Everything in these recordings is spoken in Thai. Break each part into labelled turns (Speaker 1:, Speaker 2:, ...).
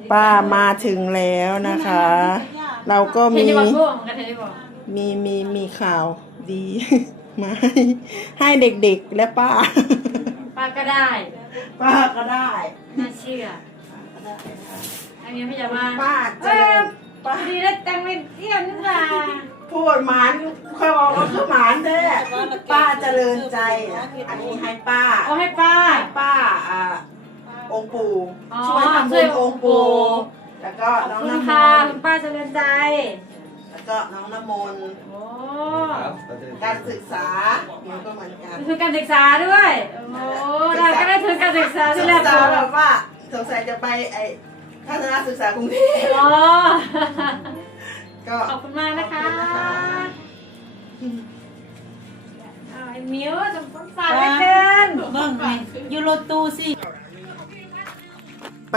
Speaker 1: ป้ามาถึงแล้วนะคะ เราก็มีข่าวดี มาให้เด็กๆและป้า
Speaker 2: ป้าก็ได้
Speaker 1: ป้าก็ได้
Speaker 2: น่าเชื่ออันนี้พี่จะมา
Speaker 1: ป้าเจอป้า
Speaker 2: ดีแล้วแต่งไปเที่ยวนี่ว่า
Speaker 1: พูดหมานค่อยบอกว่าคือหมานแท้ป้าเจริญใจอ่ะอันนี้ให้ป้า
Speaker 2: เอาให้ป้า
Speaker 1: ป้าองค์ปู่
Speaker 2: อ๋อ
Speaker 1: ช่วยทำบุญองค์ปู่แล้วก็
Speaker 2: ขอบ
Speaker 1: น้อง
Speaker 2: คุณ
Speaker 1: น้ำม
Speaker 2: ค่ะ
Speaker 1: น
Speaker 2: คุ
Speaker 1: ต์
Speaker 2: ณป้าเจริญใจ
Speaker 1: แล้วก็น้องน้ำมนต์
Speaker 2: โอ้
Speaker 1: การศึกษามิวก็เหมือนกัน
Speaker 2: ทุนการศึกษาด้วยโอ้เราก็ได้ทุนการศึกษา
Speaker 1: ศึ
Speaker 2: ที่
Speaker 1: ก
Speaker 2: แรก
Speaker 1: ษาแบบว่าสงสัยจะไปทัศนศึกษากรุงเทพ
Speaker 2: อ๋อ
Speaker 1: ก็
Speaker 2: ขอบคุณมากนะคะไอ้มิวจะฝากไม่เกิน
Speaker 3: เบิ่งไงยูโรตูสิ
Speaker 1: ไป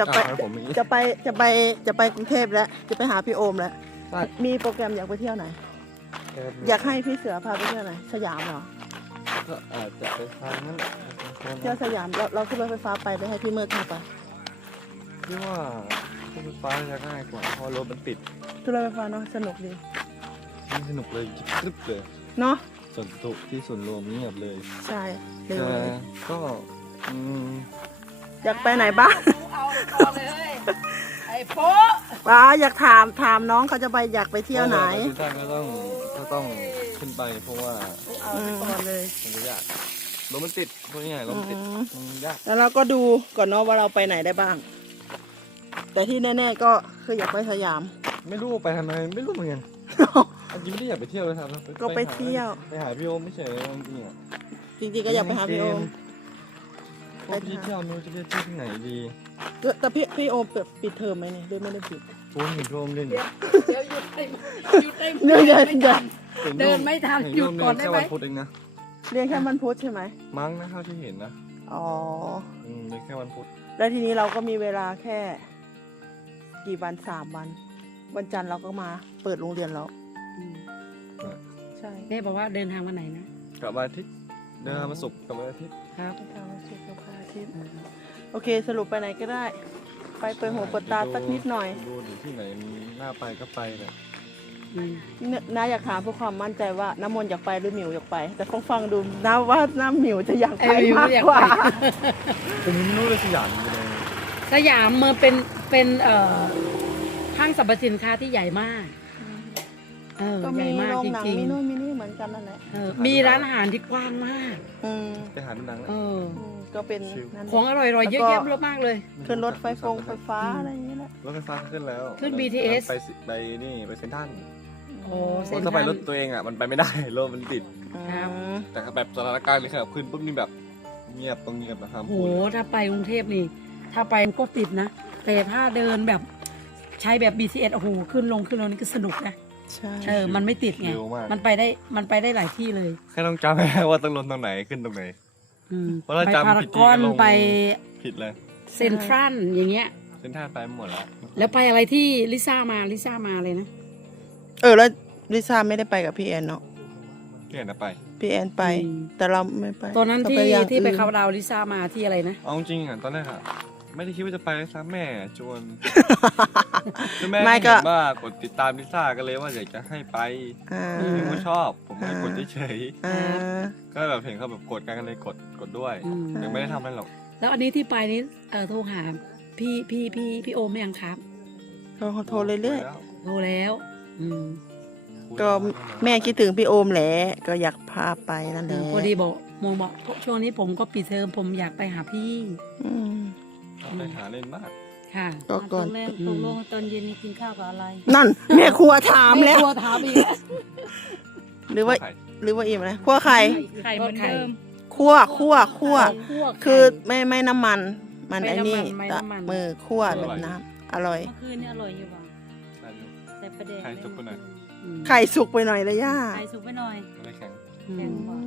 Speaker 1: จะไปกรุงเทพแล้วจะไปหาพี่โอมแล้วมีโปรแกรมอยากไปเที่ยวไหนอยากให้พี่เสือพาไปเที่ยวไหนสยามเหรอ
Speaker 4: ก็อาจจะไปทางนั้น
Speaker 1: เที่ยวสยามเราขึ้นรถไฟฟ้าไปให้พี่เมื่อพาไป
Speaker 4: พี่ว่ารถไฟฟ้าจะง่ายกว่าเพราะรถมันติด
Speaker 1: ขึ้นรถไฟฟ้าเนาะสนุกดี
Speaker 4: นี่สนุกเลยจิ๊บกรึบเลย
Speaker 1: เนาะ
Speaker 4: ส่วนตุที่ส่วนรวมเงียบเลย
Speaker 1: ใช่เร็ว
Speaker 4: แต่
Speaker 1: เลย
Speaker 4: ก็อืม
Speaker 1: อยากไปไหนบ้าง
Speaker 3: เอาเลยไอ้โป๊ะ
Speaker 1: ว้าอยากถามน้องเขาจะไปอยากไปเที่ยวไหน
Speaker 4: ที่ท่านก็ต้องขึ้นไปเพราะว่า
Speaker 3: เอาไปก่อนเลย
Speaker 4: มันจะยากรถมันติดเพราะง่ายรถมันติดมันยาก
Speaker 1: แล้วเราก็ดูก่อนเนาะว่าเราไปไหนได้บ้าง แต่ที่แน่ๆก็คืออยากไปสยาม
Speaker 4: ไม่รู้ไปทำไมไม่รู้เหมือนกันจริงไม่ได้อยากไปเที่ยวเลยครับ
Speaker 1: ก็ไปเที่ยว
Speaker 4: ไปหาพี่โอมไม่ใช่จริงๆอ่ะ
Speaker 1: จริงๆก็อยากไปหาพี่โอม
Speaker 4: ไปเที่ยวไม่รู้จะไปเที่ยวที่ไหนดี
Speaker 1: แต่พี่โอมปิดเทอมไหมเนี่ยหรือไม่ได้ปิด
Speaker 4: โอ้เห็นพี่โอมเล่น
Speaker 3: เดี๋ยวหยุดได้
Speaker 1: เดี๋ยว
Speaker 3: เดินไม่ทันหยุดก่อนได้ไหม
Speaker 4: แค่วันพุธเองนะ
Speaker 1: เรียนแค่วันพุธใช่ไหม
Speaker 4: มั้งนะเท่าที่เห็นนะ
Speaker 1: อ๋อ
Speaker 4: เรียนแค่วันพุธ
Speaker 1: แล้วทีนี้เราก็มีเวลาแค่กี่วัน3 วัน วันจันทร์เราก็มาเปิดโรงเรียนแล้วใช่
Speaker 3: แม่บอกว่าเดินทางวันไหนนะ
Speaker 4: กลับวันอาทิตย์เดินทางมาศุกร์กลับวันอาทิตย์
Speaker 3: ครับ
Speaker 1: เช้าวันศุกร์กับวันอาทิตย์โอเคสรุปไปไหนก็ได้ ไปเปิดหูเปิดตาสักนิดหน่อย
Speaker 4: ดูที่ไหนน่าไปก็ไปเลย
Speaker 1: เนี่ยน้าอยากถามเพื่อความมั่นใจว่าน้ำมนต์อยากไปหรือหมิวอยากไป แต่ฟังดูน้าว่าน้าหมิวจะอยากไปมากกว่า
Speaker 4: ผมไม่รู้เลยสยามอยู่ไหน
Speaker 3: สยามเมืองเป็นห้างสรรพสินค้าที่ใหญ่มาก
Speaker 1: ก็
Speaker 3: ให
Speaker 1: มี
Speaker 3: ญ่มาก
Speaker 1: โรง
Speaker 3: จ
Speaker 1: หนัง
Speaker 3: ริง
Speaker 1: มีนู่นมีนี่เหมือนกันนั่นแหละ
Speaker 3: ๆมีร้านอาหารที่กว้างมาก
Speaker 1: อืม
Speaker 4: ไปหาดูหนังแล้ว
Speaker 1: ก็เป็นนั่นแหละ
Speaker 3: ของอร่อยๆเยอะแยะเยอะมากเลย
Speaker 1: ขึ้นรถไฟฟ้าอะไรอย่างเงี้ยแหละ
Speaker 4: รถไฟฟ้าขึ้นแล้ว
Speaker 3: ขึ้น BTS
Speaker 4: ไปนี่ไปเซ็นทรัล
Speaker 3: โอ้
Speaker 4: เพ
Speaker 3: เซ็น
Speaker 4: ราะ
Speaker 3: ทรั
Speaker 4: ถ้าไป
Speaker 3: ล
Speaker 4: รถตัวเองอ่ะมันไปไม่ได้รถมันติด
Speaker 3: ครับ
Speaker 4: แต่แบบสถานการณ์เลยครับขึ้นปุ๊บนี่แบบเงียบตรงเงียบนะครับ
Speaker 3: โหถ้าไปกรุงเทพนี่ ถ้าไปก็ติดนะ แต่ถ้าเดินแบบใช้แบบ BTS โอ้โหขึ้นลงนี่ก็สนุกนะ
Speaker 1: ใช่
Speaker 3: มันไม่ติดไง
Speaker 4: เร็วมาก
Speaker 3: มันไปได้หลายที่เลย
Speaker 4: แค่ต้องจำให้ได้ว่าต้องลงตรงไหนขึ้นตรงไหน เพราะเรา
Speaker 3: ไป
Speaker 4: จำ
Speaker 3: พาร
Speaker 4: ผิด
Speaker 3: ากอน
Speaker 4: ที่ก็ลง
Speaker 3: ไป
Speaker 4: ผิดเลย
Speaker 3: เซ็นทรัลอย่างเงี้ย
Speaker 4: เซ็นทรัลไปหมดแล้ว
Speaker 3: แล้วไปอะไรที่ลิซ่ามาเลยนะ
Speaker 1: แล้วลิซ่าไม่ได้ไปกับพี่แอนเนาะ
Speaker 4: ที่ไหนนะไป
Speaker 1: พี่แอนไป แต่เราไม่ไป
Speaker 3: ตอนนั้นที่
Speaker 1: รอย่าง
Speaker 3: ที่ไป
Speaker 1: อื่น
Speaker 3: เขาดาวน์ลิซ่ามาที่อะไรนะ
Speaker 4: เอาจริงอ่ะตอนแรกอ่ะไม่ได้คิดว่าจะไปเลยซ้ำแม่ชวนคือแม่
Speaker 1: ไม่
Speaker 4: เห็
Speaker 1: ก็
Speaker 4: นว่ากดติดตามลิซ่าก็เลยว่าอยากจะให้ไป
Speaker 1: อ่า
Speaker 4: ผมก็ชอบ ผมก็กดเฉย
Speaker 1: อ่า
Speaker 4: ๆก็แบบเห็นเขาแบบกดกันก็เลยกดด้วย
Speaker 3: อืม
Speaker 4: ยังไม่ได้ทำอะไรหรอก
Speaker 3: แล้วอันนี้ที่ไปนี้โทรหาพี่โอมยังครับ
Speaker 1: โทรเรื่อย
Speaker 3: โทรแล้วอืม
Speaker 1: ๆก็แม่คิดถึงพี่โอมแหละก็อยากพาไปนั่นแหละ
Speaker 3: พอดีบอกช่วงนี้ผมก็ปิดเทอมผมอยากไปหาพี่
Speaker 1: อืม
Speaker 4: ไปหาเล่นมาก
Speaker 3: ค่ะ
Speaker 1: ก็ก่อน
Speaker 2: ตกลงตอนเย็นนี่กินข้าวกับอะไร
Speaker 1: นั่นแม่ครัวถามแล้ว
Speaker 3: กลัวถามอีกแล้ว
Speaker 1: หรือว่า
Speaker 4: ไข่
Speaker 1: อิ่มนะครัวไข่
Speaker 2: ไข่เหมือนเดิม
Speaker 1: คั่ว
Speaker 3: คั่ว
Speaker 1: คือไม่น้ำมัน มัน
Speaker 3: ไม่
Speaker 1: ไอ้นี่
Speaker 3: ไม่น้ำมัน
Speaker 1: มือคั่วแบบน้ำอร่อย
Speaker 2: เมื่อคืนนี่อร่อยอยู่ป่ะ
Speaker 4: ใส่อยู่
Speaker 2: ใส่ประเดี๋ยว
Speaker 4: ไข่สุกไปหน่อย
Speaker 3: อืม
Speaker 1: ไข่สุกไปหน่อยเลยย่า
Speaker 2: ไข่สุกไปหน่อย
Speaker 4: ไม่ได้แข็ง
Speaker 3: อื
Speaker 2: แข็ง
Speaker 3: ม
Speaker 2: กว่า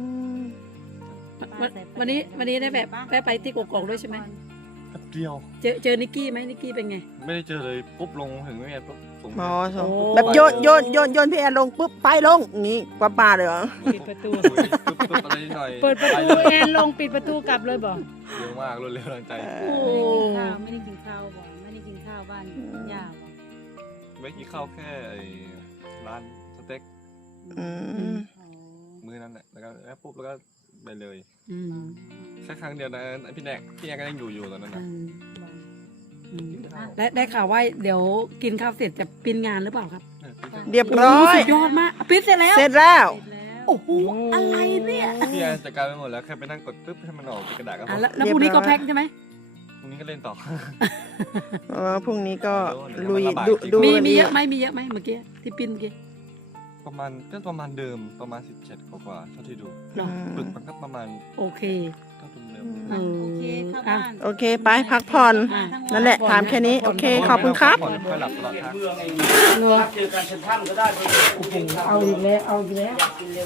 Speaker 3: วันนี้ได้แบบแวะไปที่กกอกด้วยใช่ไหม
Speaker 4: แป๊บเดียว
Speaker 3: เจอนิกกี้ไหมนิกกี้เป็นไง
Speaker 4: ไม่ได้เจอเลยปุ๊บลงถึงไม่แอนปุ๊บส่ง
Speaker 1: อ๋อ
Speaker 3: โอ้
Speaker 1: แบบโยนพี่แอนลงปุ๊บไปลงอย่างงี้กว่าปลาเลยเหรอ
Speaker 2: ปิดประตู
Speaker 4: คุยปุ๊บอะไรนิดหน่อย
Speaker 2: เปิดประ
Speaker 4: ไป
Speaker 2: ตู
Speaker 4: เลย
Speaker 2: แอนลงปิดประตูกลับเลยบอก
Speaker 4: เร็วมากรวดเร็วทันใจ
Speaker 3: โอ้
Speaker 2: ไม่ได้กินข้าวบ่ไม่ได้กินข้าว
Speaker 3: าวบ้านย่าบ่
Speaker 4: ไม่กินข้าวแค่ไอ้ร้านสเต็ก
Speaker 1: อืม
Speaker 3: อ๋อ
Speaker 4: มื้อนั้นแหละแล้วปุ๊บแล้วก็ไปเลย
Speaker 3: อืม
Speaker 4: แค่ครั้งเดียวนะพี่แนกก็ยังอยู่ตอนนั้น
Speaker 3: อื
Speaker 4: นะ
Speaker 3: มอืมและได้ข่าวว่าเดี๋ยวกินข้าวเสร็จจะปิ้นงานหรือเปล่าครับ
Speaker 1: เรียบร้อย
Speaker 3: สุดยอดมากปิ้นเสร็จแล้ว
Speaker 1: เสร็จแล้ว
Speaker 3: โอ้โหอะไรเนี่ย
Speaker 4: พี่แอนจัดการไปหมดแล้วแค่ไปนั่งกดปุ๊บให้มันออกเป็นกระดาษก็พ
Speaker 3: อ่ะ
Speaker 4: อ
Speaker 3: แล้วพรุ่งนี้ก็แพ็คใช่ไหม
Speaker 4: พรุ่งนี้ก็เล่นต่อ
Speaker 1: พรุ่งนี้ก็
Speaker 4: เดี๋ยว
Speaker 1: ลุย
Speaker 4: มันระบาย
Speaker 1: ดู
Speaker 4: จริง
Speaker 1: ดู
Speaker 3: มีเย
Speaker 1: กั
Speaker 3: อะ
Speaker 1: น
Speaker 3: ไหมมีเยอะไหมเมื่อกี้ที่ปิ้นเมื่อกี้
Speaker 4: ประมาณเดิมประมาณ17กว่าเท่าที่ดู
Speaker 3: หรอ
Speaker 4: ปึกมันก็ประมาณ
Speaker 3: โอเค
Speaker 4: เท่าเดิม
Speaker 3: เออ
Speaker 2: โอเคเข้าบ้าน
Speaker 1: โอเคไปพักผ่อน
Speaker 3: อ่ะ
Speaker 1: นั่นแหละถามแค่นี้ โอเค ขอบคุณครับ
Speaker 4: ก่อนค่อยหลับตลอดทาง
Speaker 5: เมืองเอง
Speaker 3: เนื้อ
Speaker 5: เจอกันเซ็นทรัลก็ได้ไปกินข้าว
Speaker 3: เอาอีกแล้วเอาอีกแล้ว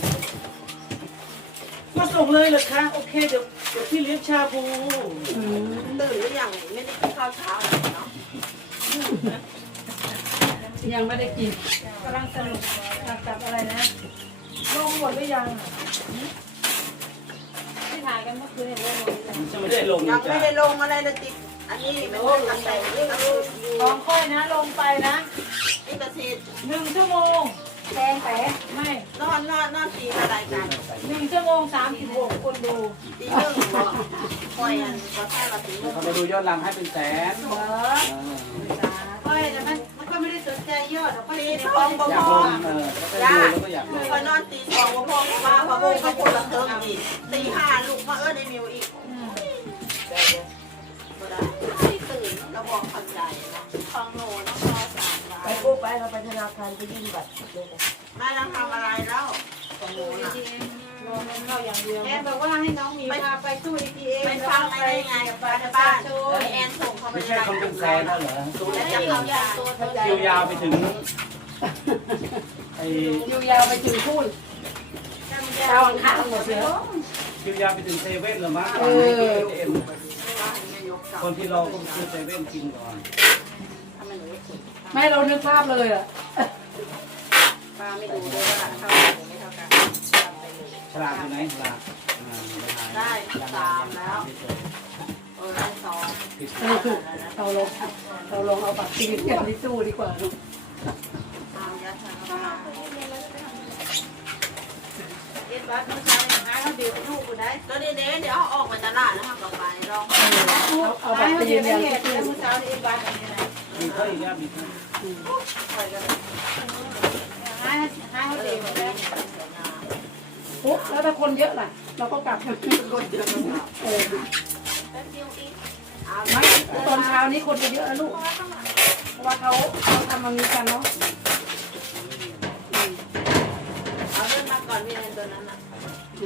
Speaker 5: มาส่งเลยเหรอคะโอเคเดี๋ยวพี่เลี้ยงชาบู
Speaker 1: ตื่นหรือยังไม่ได้กินข้าวเช้าเนาะ
Speaker 3: ยังไม่ได้กิน
Speaker 2: กำลังสนุกกับอะไรนะลงหมดหรือยังที่ถ่ายกันเมื่อคืนเห็นลงหมดหรือยัง
Speaker 5: จะไม่ได้ลง
Speaker 1: ยัง
Speaker 5: จ้ะ
Speaker 1: ไม่ได้ลงอะไรเลยติดอันนี้มันก็ทำใจนี่ก็คืออยู่
Speaker 2: ของค่อยนะลงไปนะ
Speaker 1: นี่ก็สิ
Speaker 2: 1 ชั่วโมงแพงแต่ไม่
Speaker 1: นอนตีอะไรกัน
Speaker 2: 1 ชั่วโมง 36 คนดู
Speaker 1: ตีเรื่องก็คอยอันก็แค่เราตีเรื่อง
Speaker 5: เขามาดูยอดหลังให้เป็นแสน
Speaker 2: เหรอค่อยแต่มันก็ไม่ได้สนใจยอดหรอกค่อย
Speaker 1: ตี
Speaker 2: ใน
Speaker 1: ท
Speaker 2: ค
Speaker 1: อ
Speaker 2: วาง ม
Speaker 1: บ่
Speaker 5: อยาก
Speaker 1: พ
Speaker 5: ล
Speaker 1: อง
Speaker 5: แล้วก็อยากลง
Speaker 1: คอยนอนตีทองบ่พอเพราะว่าพระวงเขาคนละเทิงอีกตี5ลูกมาในมิวอีกบ่ได้ตื่นเราบอกเข้าใจเนาะทองโลต้องรอ3 วัน
Speaker 6: ไปปุ๊บไปเราไปธนาคารไปยื่นบัตรเลย
Speaker 1: แม่ต้องทำอะไรแล้วทองโล
Speaker 2: ตู้
Speaker 1: นะ
Speaker 2: ATM รอเงินเข้าอย่างเดียวแอนบอกว่าให้น้องหมีพาไปตู้ ATM
Speaker 1: ไปฟังอะไรไงบ้านบ้านแอนส่งเขาไป
Speaker 5: ไม่ใช่คนเป็นแสนแล้วเหรอ
Speaker 1: แล้วจะเข้าใจ
Speaker 5: คิวยาวไปถึงไอ้
Speaker 3: อยู่ยาวไปถึงพูดดาวอังคารหมดเลย
Speaker 5: คิวยาวไปถึงเซเว่นเหรอมั้งคนที่รอก็คือเซเว่นกินก่อน
Speaker 3: ไม่เรานึกภาพเลยอ่ะ
Speaker 1: ป้าไม่ดูด้วยว่าเท่าไม่เท่ากัน
Speaker 5: ฉลากอยู่ไหนฉลาก
Speaker 1: ได้3แล้วได้2
Speaker 3: เราลองเอาบัตรชีวิตกันที่ตู้ดีกว่าลูก
Speaker 1: เอายัดใส่เข้าไป
Speaker 2: เอ็ดบัสเมื่อเช้าเนี่ยหาเขาเดี๋ยวลูกกูได้
Speaker 1: ก็เดี๋ยวออกไปตลาดแล้วทำต่อไปลอง
Speaker 3: เอาบัตรไปยืนยัน
Speaker 2: ที่
Speaker 3: ที่
Speaker 2: ตู้
Speaker 3: ตู้
Speaker 2: เมื่อเช้าเนี่ยเอ็ดบัสอย่างนี้นะ
Speaker 5: มีเขาอีกแล้วมีเขา
Speaker 2: หาเขาเดี๋ยวได้
Speaker 3: ปุ๊บแล้วถ้าคนเยอะล่ะ เราก็กลับกันเออไม่ตอนเช้านี้คนจะเยอะนะลูก เพราะว่าเขาทำมันมีกันเนาะ
Speaker 1: เอาเรื่องมาก่อนพี่เอ็นตัวนั้นน่ะ
Speaker 3: นะ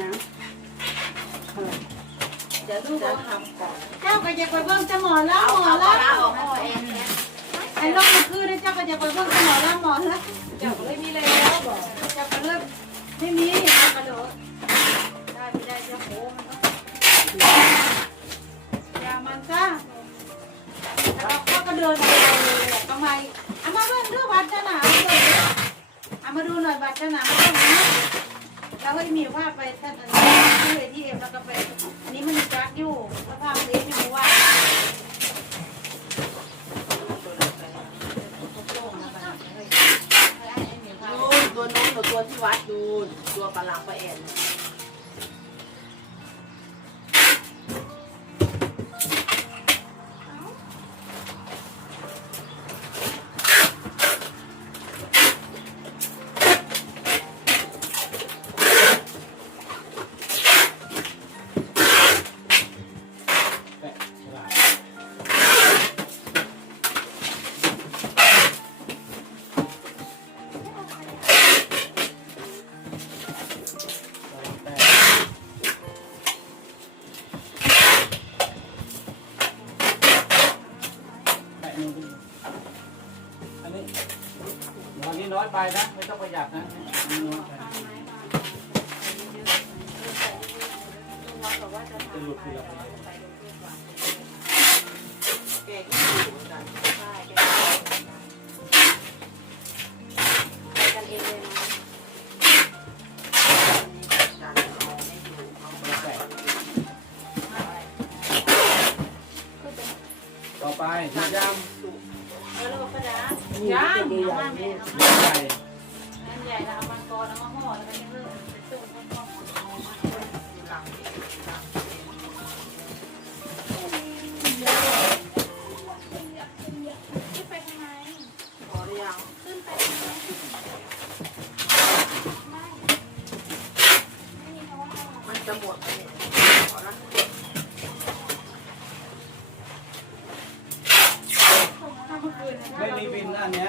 Speaker 1: เดี๋ยวจะทำก่อน
Speaker 2: เจ้าก็จะไปเบิ่งจะหมอแล้ว
Speaker 1: เอา
Speaker 2: หมอ
Speaker 1: เอา
Speaker 2: แล้ว
Speaker 1: เอาพ่อเอง
Speaker 2: ไอ้รอบเมื่อคืนเจ้าก็จะไปเบิ่งจะหมอแล้วหมอแล้วเจ้าก็เลยมีแล้วบอกเจ้าก็เลยไม่มีกระโดดได้ไม่ได้จะโผล่มันต้องอย่ามันซะแล้วก็เดินไปเลยทำไมเอามาเบิ่งดูบัตรจะหนาเอามาดูหน่อยบัตรจะหนาไม่ต้องนะเราให้มีว่าไปท่านอันนี้ที่เอ็มแล้วก็ไปอันนี้มันจักอยู่แล้วพาไปเอ็มที่ว่า
Speaker 1: ดูตัวนู้นตัวที่วัดดูตัวกำลังไปเอ็น
Speaker 5: แปะฉลากแปะมือขึ้นอันนี้วันนี้น้อยไปนะไม่ต้องประหยัดนะน้อยไปจะหลุดทีละคน
Speaker 1: แกก็อยู่เหมือนกันใช่แกกันเองเลยนะการเอาไม่อยู่เอาไป
Speaker 5: ต่อไปพยายาม
Speaker 2: ย่าง
Speaker 6: ตัวใหญ่
Speaker 2: มาแม่
Speaker 5: ใหญ่
Speaker 2: อันใหญ่แล้วเอามังกรเอามาห่อแล้วก็จะเพิ่มเป็นตู้ข้าวต้ม
Speaker 1: มันจะหมดไปเนี่ยขอนะ
Speaker 5: ไม่มีบินอันเนี้ย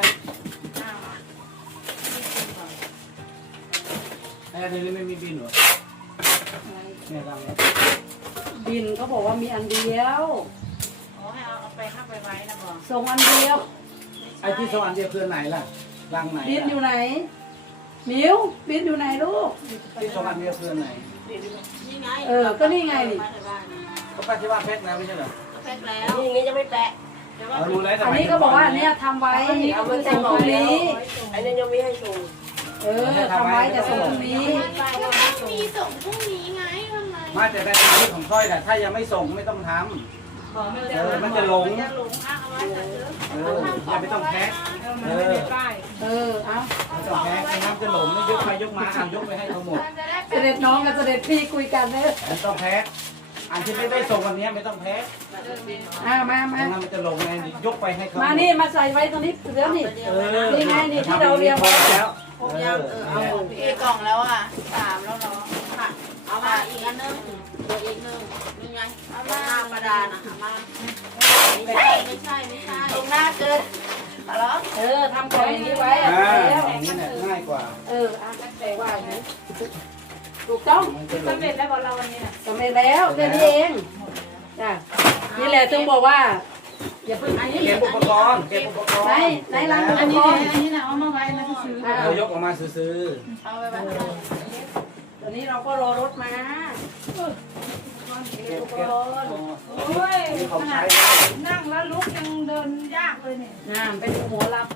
Speaker 5: ไอ้อันนี้ไม่มีบินเหรอเนี่ยรังเนี่ย
Speaker 3: บินเขาบอกว่ามีอันเดียว
Speaker 2: อ๋อให้เอาไปข้าไปไว้นะบอก
Speaker 3: ส่งอันเดียว
Speaker 5: ไอ้ที่สวรรค์เดียวคือไหนล่ะรังไหน
Speaker 3: บินอยู่ไหนมิวบินอยู่ไหนลูก
Speaker 5: ที่สวรรค์เดียวคือไหน
Speaker 2: นี่ไง
Speaker 3: ก็นี่ไงนี่
Speaker 2: มาในบ้านนะ
Speaker 5: ก็ไปที่ว่าเพชรแล้วไม่ใช่เหรอ
Speaker 2: ก็แพ็คแล้ว
Speaker 6: นี่อย่างงี้จะไม่แปะ
Speaker 2: แต่ว่า
Speaker 5: เราดูแล้ว
Speaker 3: อันนี้ก็บอกว่าอันเนี้ยทำไว้
Speaker 6: เอามา
Speaker 3: ส่
Speaker 6: ใส่
Speaker 3: ง
Speaker 6: ห
Speaker 3: ต
Speaker 6: ม้อ
Speaker 3: รง
Speaker 6: แล้ว
Speaker 3: นี้
Speaker 6: อันนี้ยังไม่ให้ส่ง
Speaker 3: ทำไว้จะส่งตรงนี้
Speaker 7: มีส่งพรุ่งนี้ไงทำไม
Speaker 5: มาแต่ในทางของค่อยน่ะถ้ายังไม่ส่งไม่ต้องท
Speaker 2: บอกมัน
Speaker 5: ำ
Speaker 2: จะ
Speaker 5: มันจะหลง
Speaker 2: จะหลงอ่ะเอาไว้จะซื้อ
Speaker 5: อย่าไปต้องแพ็ค
Speaker 2: มันไม่ได้ป้าย
Speaker 3: เอา
Speaker 5: ไม่ต้องแพ็คไม่น้ำจะหลงไม่ยกไปยกมาอ่านยกไปให้เขาหมด
Speaker 3: เสด็จน้องกับเสด็จพี่คุยกันเด้อ
Speaker 5: ไม่ต้องแพ็คอันที่ไม่ได้ส่งวันนี้ไม่ต้องแพ็ค
Speaker 3: มา
Speaker 5: ไม่งั้นมันจะหลงไงยกไปให้เขา
Speaker 3: มา
Speaker 5: มา
Speaker 3: นี่มาใส่ไว้ตรงนี้เดี๋ยวนี่ นี่ไงนี่ที่เราเรียง
Speaker 5: พอ
Speaker 3: ไว้
Speaker 5: แล้ว
Speaker 1: ครบยังเอาหมด
Speaker 2: พี่กล่องแล้วอ่ะ3แล้วเนาะค่ะเอามาอีกอันนึงตัวอีกนึงนี่ไงเอามาหน้าประดานะเอามาไม่ใช่ตรงหน้าเกินเหรอ
Speaker 3: ทำก่อนอย่างนี้ไว้
Speaker 5: อ่า
Speaker 3: แล้ว
Speaker 5: อย่างนี้เนี่ยง่ายกว่า
Speaker 3: แต่ว่าอย่างนี้ถูกต้อง
Speaker 5: มันจะหลง
Speaker 2: สำเร็จแล้วบอกเราวันนี้น่ะ
Speaker 3: สำเร็จแล้วแค่นี้เองจ้ะนี่แหละต้องบอกว่า อย่าเพิ่งอันนี้
Speaker 5: เก็บอุปกรณ์เก็บอุปกรณ์
Speaker 3: ไหนรังอุ
Speaker 2: อัน
Speaker 3: ป
Speaker 2: นี้
Speaker 3: กรณ์
Speaker 2: อันนี้นะเอามาไว้นะซื้อ
Speaker 5: เรายกออกมาซื้อ
Speaker 2: เอาไปไว้
Speaker 3: ตอนนี้เราก็รอรถมา
Speaker 5: เก็บ
Speaker 2: โอ้ย
Speaker 5: ที่เขา
Speaker 2: ข
Speaker 5: ใช้
Speaker 2: นาดนั่งแล้วลุกยังเดินยากเลยเนี่ย
Speaker 3: เป็นหัวรับ